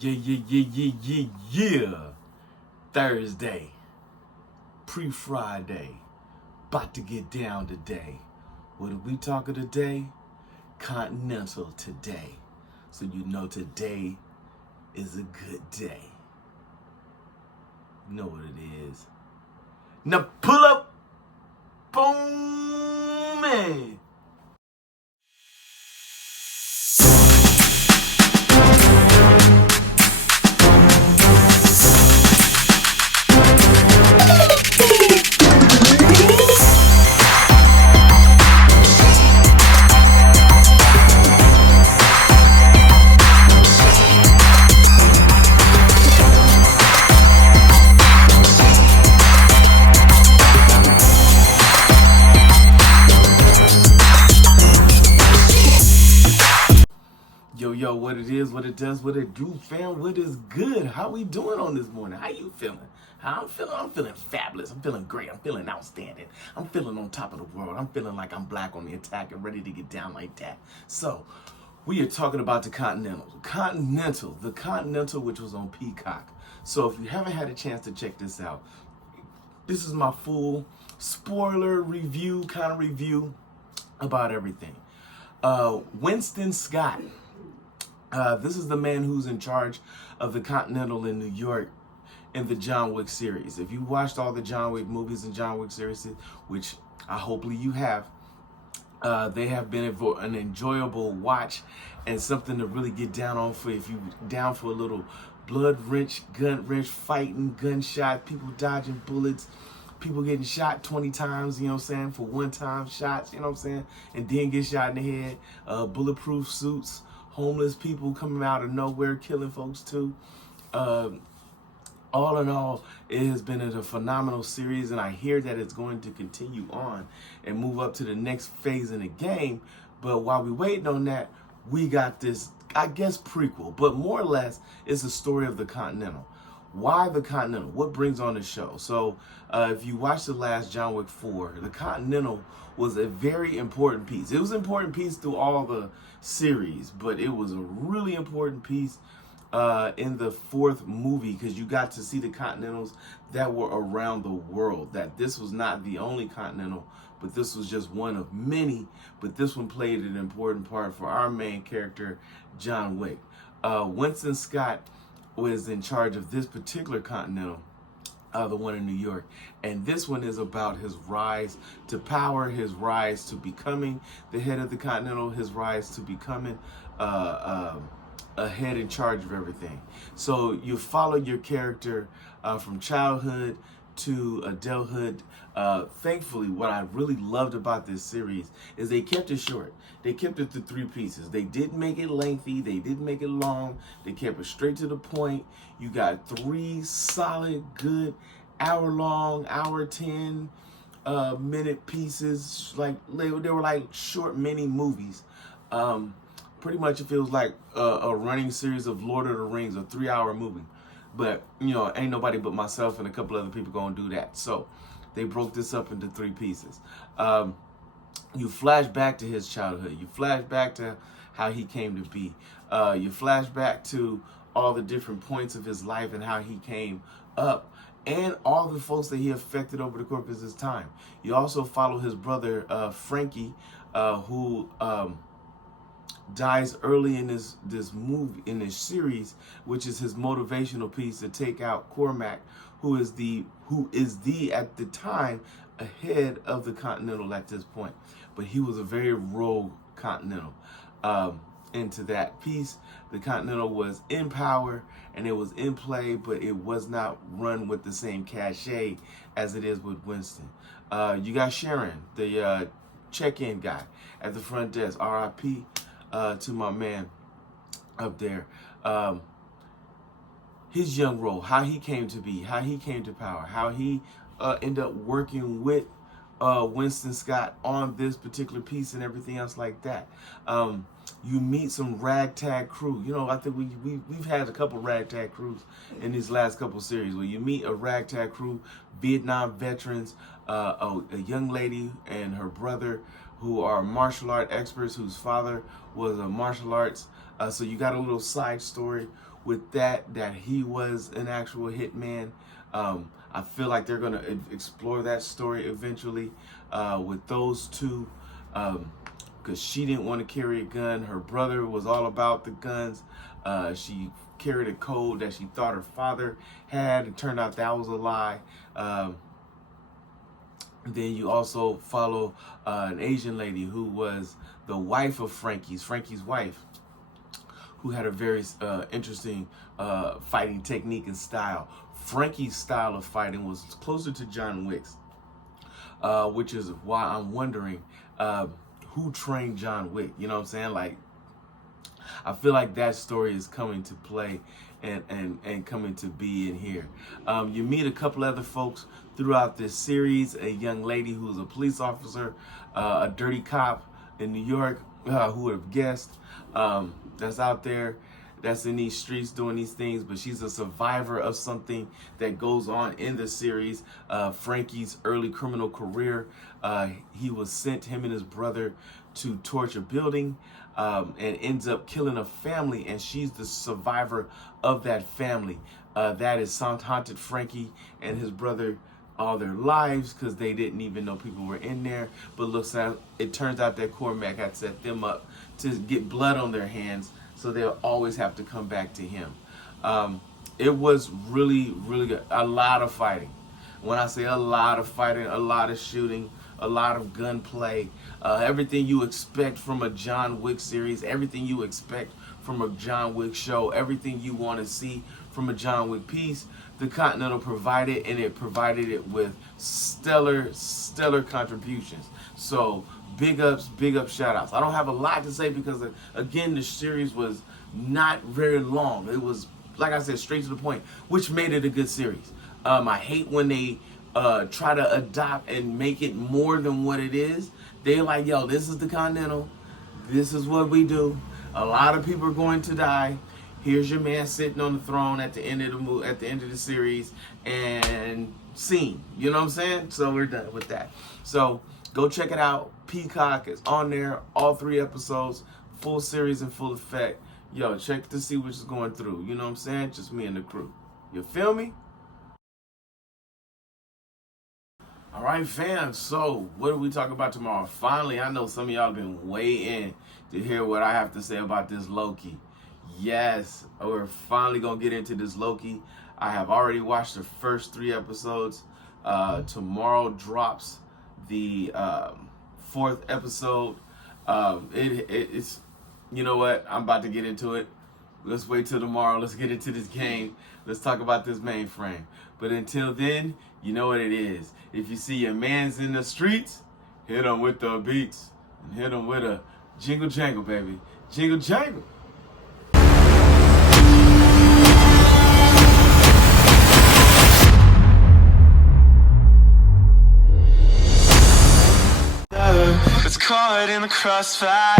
Yeah. Thursday, pre-Friday, about to get down today. What are we talking today? Continental today. So you know today is a good day. You know what it is. Now pull up, boom, man. Yo, what it is, what it does, what it do, fam, what is good? How we doing on this morning? How you feeling? How I'm feeling? I'm feeling fabulous. I'm feeling great. I'm feeling outstanding. I'm feeling on top of the world. I'm feeling like I'm black on the attack and ready to get down like that. So, we are talking about the Continental. The Continental, which was on Peacock. So, if you haven't had a chance to check this out, this is my full spoiler review, kind of review about everything. Winston Scott. This is the man who's in charge of the Continental in New York in the John Wick series. If you watched all the John Wick movies and John Wick series, which hopefully you have, they have been an enjoyable watch and something to really get down on for if you down for a little blood wrench, gun wrench, fighting, gunshot, people dodging bullets, people getting shot 20 times, you know what I'm saying, for one-time shots, you know what I'm saying, and then get shot in the head, bulletproof suits, homeless people coming out of nowhere, killing folks too. All in all, it has been a phenomenal series, and I hear that it's going to continue on and move up to the next phase in the game. But while we're waiting on that, we got this, I guess, prequel, but more or less, it's the story of the Continental. Why the Continental? What brings on the show? So if you watch the last John Wick 4, the Continental was a very important piece. It was an important piece through all the series, but it was a really important piece in the fourth movie because you got to see the Continentals that were around the world. That this was not the only Continental, but this was just one of many. But this one played an important part for our main character, John Wick. Winston Scott was in charge of this particular Continental, the one in New York. And this one is about his rise to power, his rise to becoming the head of the Continental, his rise to becoming a head in charge of everything. So you follow your character from childhood to adulthood. Thankfully, what I really loved about this series is they kept it short. They kept it to 3 pieces. They didn't make it lengthy. They didn't make it long. They kept it straight to the point. You got 3 solid, good, hour-long, hour 10 minute pieces. Like they were like short mini movies. Pretty much it feels like a running series of Lord of the Rings, a 3-hour movie. But, you know, ain't nobody but myself and a couple other people gonna do that. So they broke this up into 3 pieces. You flash back to his childhood. You flash back to how he came to be. You flash back to all the different points of his life and how he came up and all the folks that he affected over the course of his time. You also follow his brother, Frankie, who dies early in this movie, in this series, which is his motivational piece to take out Cormac, who is the at the time ahead of the Continental at this point. But he was a very rogue Continental. Into that piece, the Continental was in power and it was in play, but it was not run with the same cachet as it is with Winston. You got Sharon, the check-in guy at the front desk, RIP to my man up there. His young role, how he came to be, how he came to power, how he ended up working with Winston Scott on this particular piece and everything else like that. You meet some ragtag crew. You know, I think we've had a couple ragtag crews in these last couple series where you meet a ragtag crew, Vietnam veterans, a young lady and her brother who are martial art experts whose father was a martial arts. So you got a little side story with that he was an actual hitman. I feel like they're gonna explore that story eventually with those two, because she didn't want to carry a gun. Her brother was all about the guns. She carried a code that she thought her father had. It turned out that was a lie. Then you also follow an Asian lady who was the wife of Frankie's wife, who had a very interesting fighting technique and style. Frankie's style of fighting was closer to John Wick's, which is why I'm wondering who trained John Wick. You know what I'm saying? Like, I feel like that story is coming to play and coming to be in here. You meet a couple other folks throughout this series. A young lady who's a police officer, a dirty cop in New York, who would have guessed, that's out there, that's in these streets doing these things, but she's a survivor of something that goes on in the series. Frankie's early criminal career, he was sent, him and his brother, to torch a building, and ends up killing a family, and she's the survivor of that family. That is haunted Frankie and his brother all their lives, because they didn't even know people were in there. But it turns out that Cormac had set them up to get blood on their hands, so they'll always have to come back to him. It was really, really good. A lot of fighting. When I say a lot of fighting, a lot of shooting, a lot of gunplay, everything you expect from a John Wick series, everything you expect from a John Wick show, everything you want to see from a John Wick piece, the Continental provided, and it provided it with stellar contributions. So big ups, shout outs. I don't have a lot to say because, again, the series was not very long. It was, like I said, straight to the point, which made it a good series. I hate when they try to adopt and make it more than what it is. They're like, yo, this is the Continental. This is what we do. A lot of people are going to die. Here's your man sitting on the throne at the end of the series, and scene. You know what I'm saying? So we're done with that. So go check it out. Peacock is on there. All 3 episodes, full series in full effect. Yo, check to see what's going through. You know what I'm saying? Just me and the crew. You feel me? All right, fam. So what are we talking about tomorrow? Finally, I know some of y'all have been waiting to hear what I have to say about this Loki. Yes, we're finally gonna get into this Loki. I have already watched the first 3 episodes. Tomorrow drops the 4th episode. It's, you know what? I'm about to get into it. Let's wait till tomorrow. Let's get into this game. Let's talk about this mainframe. But until then, you know what it is. If you see your mans in the streets, hit them with the beats and hit them with a jingle jangle, baby. Jingle jangle. It's caught in the crossfire.